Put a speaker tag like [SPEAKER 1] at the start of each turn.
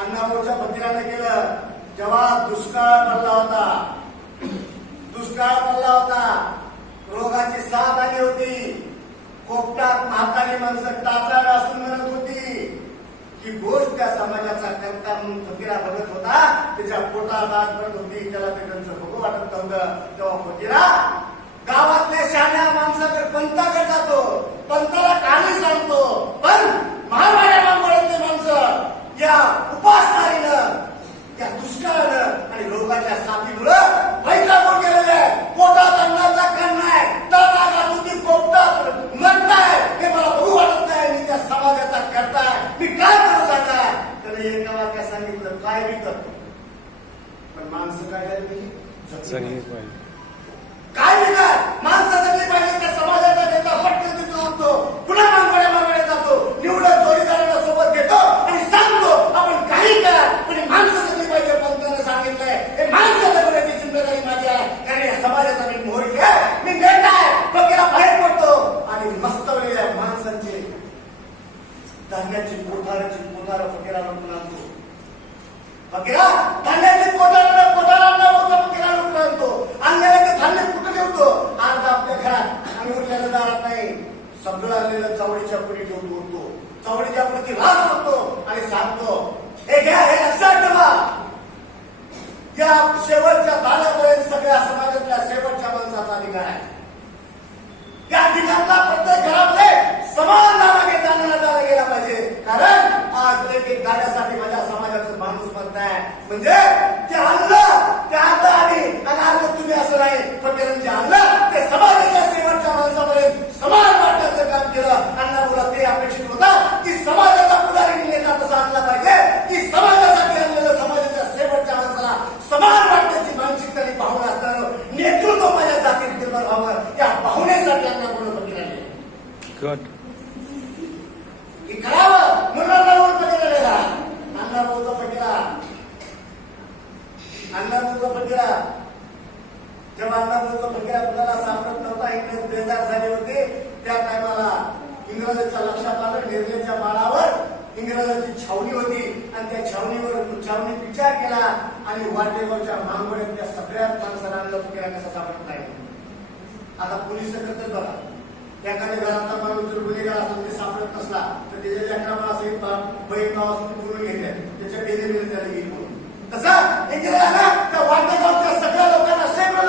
[SPEAKER 1] अण्णाभाऊच्या मंदिराने केलं. जेव्हा दुष्काळ पडला होता. दुष्काळ पडला होता. रोगाची साथ आली होती. कोपटात म्हातारी माणसं टाचा असून म्हणत होती ही गोष्ट त्या समाजाचा करता म्हणून फकीरा बघत होता. त्याच्या पोटात आज पडत होती. त्याला ते त्यांचं बघू वाटत नव्हतं. तेव्हा फकीरा गावातल्या शाण्या माणसाकडे पंताकडे जातो. पंताला काही सांगतो पण महामाऱ्या मांगोळ्यातले माणसं या उपासमारीनं या दुष्काळानं आणि रोगाच्या साथीमुळं वैतागून गेलेले आहे. पोटात अन्नाचा कण नाही टाटा घासून पोपटात मरताय हे मला बघू वाटत नाही मी त्या समाजाचा करताय मी काय करू सांगा त्याने एका वाक्यात सांगितलं काय करतो. पण माणसं काय झाली काय बिघाड माणसं जगली पाहिजे त्या समाजाचा नेता पटकन तिथून उठतो पुन्हा मानवाड्या मानवाड्या जातो. निवडत जोडीदारांना सोबत घेतो आणि सांगतो आपण काही करा. पण माणसं जगली पाहिजे त्यानं सांगितलंय. हे माणसं जगण्याची जिम्मेदारी माझी आहे. कारण या समाजाचा मी मोहरी आहे. मी नेता आहे. फकीरा बाहेर पडतो. आणि मस्तवलेल्या माणसांची धान्याची कोठाराची कोठार फकीरा म्हणून आणतो. फकीरा धान्याची पोटाला कोठारांना मोठा फकीरा लुटून आणतो. आणलेलं ते धान्य कुठं ठेवतो? आज आपल्या घरात. आम्ही उरलेलं दारात नाही. सगळं आणलेलं चवडीच्या पुढे ठेवतो उरतो. चवडीच्या पुढे रास होतो आणि सांगतो हे घ्या हे लक्षात ठेवा. या शेवटच्या दाण्यापर्यंत सगळ्या समाजातल्या शेवटच्या माणसाचा अधिकार आहे त्या अधिकाराला प्रत्येक घरामध्ये समान दाना घेता दाना गेला पाहिजे कारण आज एक एक दाण्यासाठी माझ्या समाजाचं माणूस म्हणताय म्हणजे ते आणलं ते आणलं आणि आणि आणलं तुम्ही असं नाही फक्त जे आणलं ते समाजाच्या शेवटच्या माणसापर्यंत समान वाटण्याचं काम केलं. अण्णा बोला ते अपेक्षित होता की समाजाचा पुढारी नेता तसा आणला पाहिजे. की समाजासाठी आणलेलं समाजाच्या शेवटच्या माणसाला समान वाटण्याची मानसिकता आणि भावना असताना नेतृत्व माझ्या जातीत निर्माण व्हावं या भावनेसाठी अण्णा बोलत Good
[SPEAKER 2] गट
[SPEAKER 1] की करावं म्हणून अण्णाभाऊ पटेला अण्णाभाऊचा पटेला अण्णाभाऊचा जेव्हा अण्णाभाऊचा पटेला कुणाला सापडत नव्हता इंग्रज बेजार झाले होते. त्या टायमाला इंग्रजांच्या लक्षात आलं निर्णयाच्या बाळावर इंग्रजांची छावणी होती. आणि त्या छावणीवर छावणीत विचार केला आणि वाटेगावच्या मांगोड्यात त्या सगळ्याच माणसांना आणलं कसा सापडत नाही. आता पोलीस करतात बघा. एखाद्या घरातला माणूस जर गुन्हेगार असेल ते सापडत नसला तर त्याच्या लेकराला असेल बहीण भाव असून बोलून घेतात त्याच्या बेले बेले त्याला येईल म्हणून तसं इंग्रजांना